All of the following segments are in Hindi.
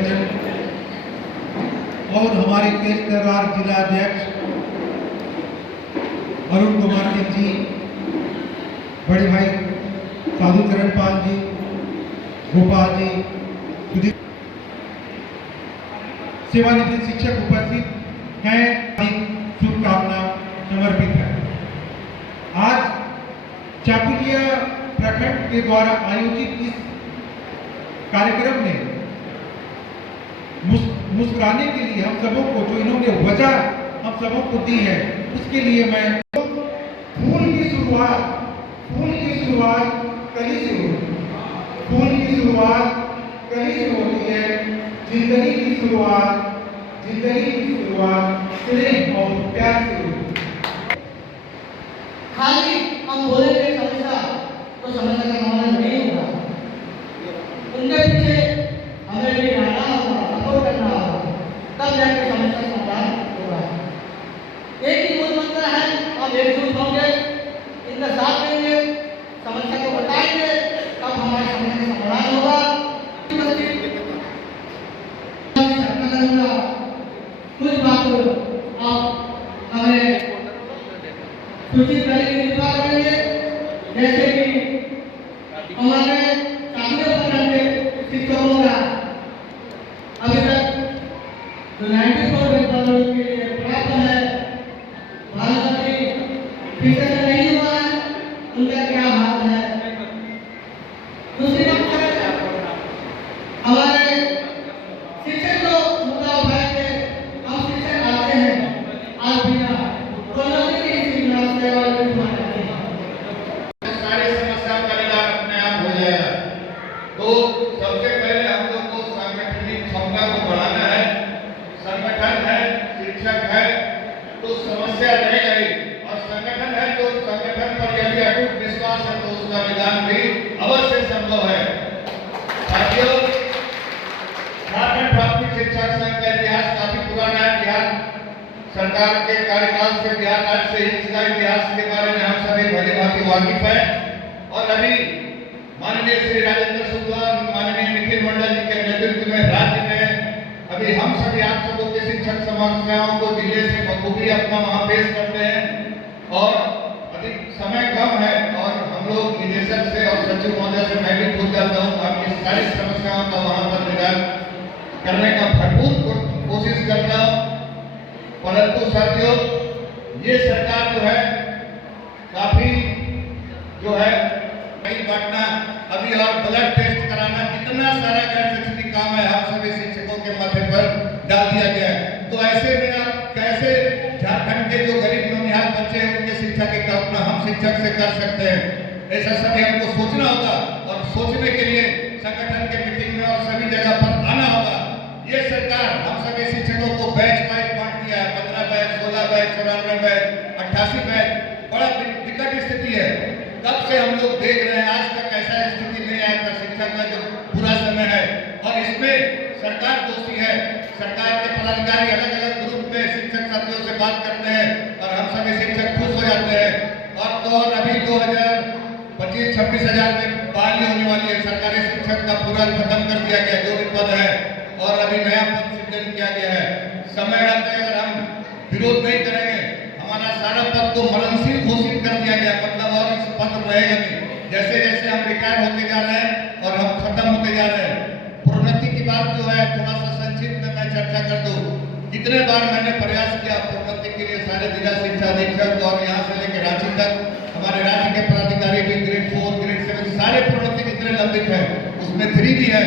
सचिव और हमारे तेज तर्रार जिला अध्यक्ष अरुण कुमार जी, बड़े भाई साधु चरणपाल जी, गोपाल जी, सुधीर, सेवानिवृत्त शिक्षक उपस्थित हैं, शुभकामना समर्पित है। आज चाकुलिया प्रखंड के द्वारा आयोजित इस कार्यक्रम में मुस्कुराने के लिए हम सबों को, जो इन्होंने वजह हम सबों को दी है, उसके लिए मैं फूल की शुरुआत कली से होती है। फूल की शुरुआत कली से होती है। जिंदगी की शुरुआत स्नेह और प्यार से होती है। खाली हम बोलेंगे समस्या तो समस्या का समाधान नहीं होगा। उनके पीछे हमें भी रहना होगा, सपोर्ट करना होगा, तब जाके समस्या का समाधान होगा। एक ही मूल मंत्र है, हम एकजुट होंगे, इनका साथ देंगे, समस्या को बताएंगे, तब हमारी समस्या का समाधान होगा। कुछ बात आप हमें सूचित करने की कृपा करेंगे, जैसे कि हमारे चाकुलिया प्रखंड के शिक्षकों का अभी तक जो 94 वेतन के लिए प्राप्त है, भारत फिर से नहीं हुआ है, उनका क्या हाल है। दूसरी बात है, हमारे शिक्षक लोग मुद्दा उठाएंगे, हम शिक्षक आते हैं, आज बिना प्रोन्नति की सेवा करते हैं, सारी समस्याओं का निदान अपने आप हो जाएगा। तो सबसे पहले हम लोग को सांगठनिक क्षमता को बढ़ाना है। संगठन है, शिक्षक है तो समस्या रहेगा ही, और संगठन है तो संगठन पर यदि अटूट विश्वास है तो उसका निदान भी अवश्य संभव है। साथियों, झारखंड प्राथमिक शिक्षक संघ का इतिहास काफी पुराना है। बिहार सरकार के कार्यकाल से बिहार राज्य से इसका इतिहास के बारे में हम सभी भली भांति वाकिफ है। और अभी माननीय श्री राजेंद्र शुक्ला, माननीय निखिल मंडल जी के नेतृत्व में राज्य में अभी हम सभी आप सबों के शिक्षक समस्याओं को जिले से बखूबी अपना वहाँ पेश करते हैं। और अधिक समय कम है और हम लोग निदेशक से और सचिव महोदय से मैं भी पूछ जाता हूँ, आपकी सारी समस्याओं का वहाँ पर निदान करने का भरपूर कोशिश करता हूँ। परंतु साथियों, ये सरकार जो है काफी जो है कई बांटना, अभी और ब्लड टेस्ट कराना, कितना सारा गैर शैक्षणिक काम है हम सभी शिक्षकों के माथे पर डाल दिया गया है। तो ऐसे में आप कैसे झारखंड के जो गरीब नौनिहाल बच्चे हैं उनके शिक्षा की कल्पना हम शिक्षक से कर सकते हैं, ऐसा सभी हमको सोचना होगा। और सोचने के लिए संगठन के मीटिंग में और सभी जगह पर आना होगा। ये सरकार हम सभी शिक्षकों को बैच वाइज बांट दिया है, 15 बैच, 16 बैच, 94 बैच, 88 बैच। बड़ा विकट स्थिति है। कब से हम लोग देख रहे हैं, आज तक ऐसा स्थिति नहीं आया था शिक्षा का जो पूरा समय है। और इसमें सरकार दोषी है। सरकार के पदाधिकारी अलग अलग ग्रुप में शिक्षक साथियों से बात करते हैं और हम सभी शिक्षक खुश हो जाते हैं। और तो और अभी 2025-26 हजार में बहाली होने वाली है। सरकारी शिक्षक का पूरा खत्म कर दिया गया जो भी पद है, और अभी नया पद सृजन किया गया है। समय रहते अगर हम विरोध नहीं करेंगे, हमारा सारा पद तो मरणशील घोषित कर दिया गया, मतलब और इस पद रहेगा नहीं। जैसे जैसे हम रिटायर होते जा रहे हैं और हम खत्म होते जा रहे हैं। प्रोन्नति की बात जो है थोड़ा सा संक्षिप्त में मैं चर्चा कर दूं। कितने बार मैंने प्रयास किया प्रोन्नति के लिए, सारे जिला शिक्षा अधीक्षक और यहाँ से लेकर रांची तक हमारे राज्य के पदाधिकारी भी ग्रेड 4, ग्रेड 7 सारे प्रोन्नति जितने लंबित है उसमें 3 भी है।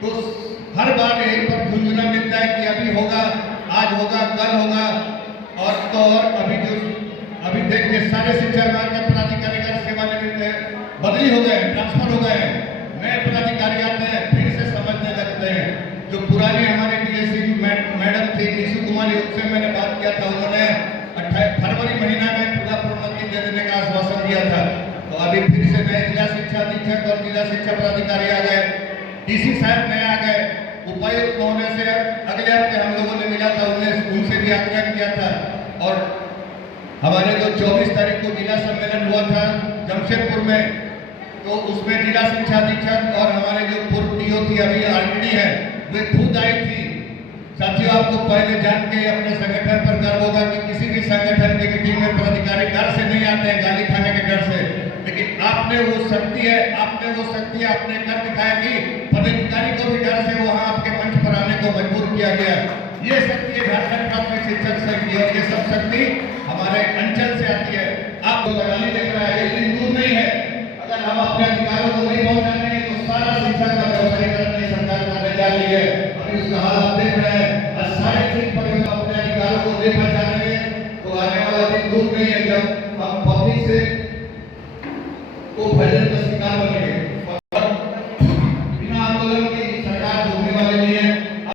तो हर बार यहीं पर झुंझुना मिलता है कि अभी होगा, आज होगा, कल होगा। और तो और अभी देखिए सारे शिक्षा विभाग के पदाधिकारी का सेवानिवृत्त है, बदली हो गए, ट्रांसफर हो गए, नए पदाधिकारी आते हैं, फिर से समझने लगते हैं। जो पुरानी हमारी डीएससी मैडम थी निशु कुमारी, उनसे मैंने बात किया था, उन्होंने फरवरी महीना में पूरा प्रोन्नति दे देने का आश्वासन दिया था। तो अभी फिर से नए जिला शिक्षा अधीक्षक और जिला शिक्षा पदाधिकारी आ गए, डीसी साहब नए आ गए, उपायुक्त होने से अगले हफ्ते हम लोगों ने मिला था, उनसे भी आग्रह किया था। और हमारे जो 24 तारीख को जिला सम्मेलन हुआ था जमशेदपुर में, तो उसमें जिला शिक्षा अधीक्षक और हमारे जो पूर्व डीओ थी अभी आरटीडी है वे खुद आई थी। साथियों, आपको पहले जान के अपने संगठन पर गर्व होगा कि किसी भी संगठन के मीटिंग में पदाधिकारी डर से नहीं आते हैं, गाली खाने के डर से, लेकिन आपने वो शक्ति है, आपने कर दिखाया कि पदाधिकारी को भी डर से वहां आपके मंच पर आने को मजबूर किया गया। ये शक्ति है झारखंड प्राथमिक शिक्षक संघ की, और ये सब शक्ति हमारे अंचल से आती है। आप जो लगानी देख रहा है, ये दिन दूर नहीं है। अगर हम अपने अधिकारों को नहीं पहुंचाएंगे तो सारा शिक्षा का व्यवसायीकरण नहीं सरकार करने जा रही है। अभी उसका हाल आप देख रहे हैं। सारे ठीक पर अपने अधिकारों को नहीं पहचानेंगे तो आने वाला दिन दूर नहीं है जब हम पब्लिक से को भजन का शिकार बनेंगे।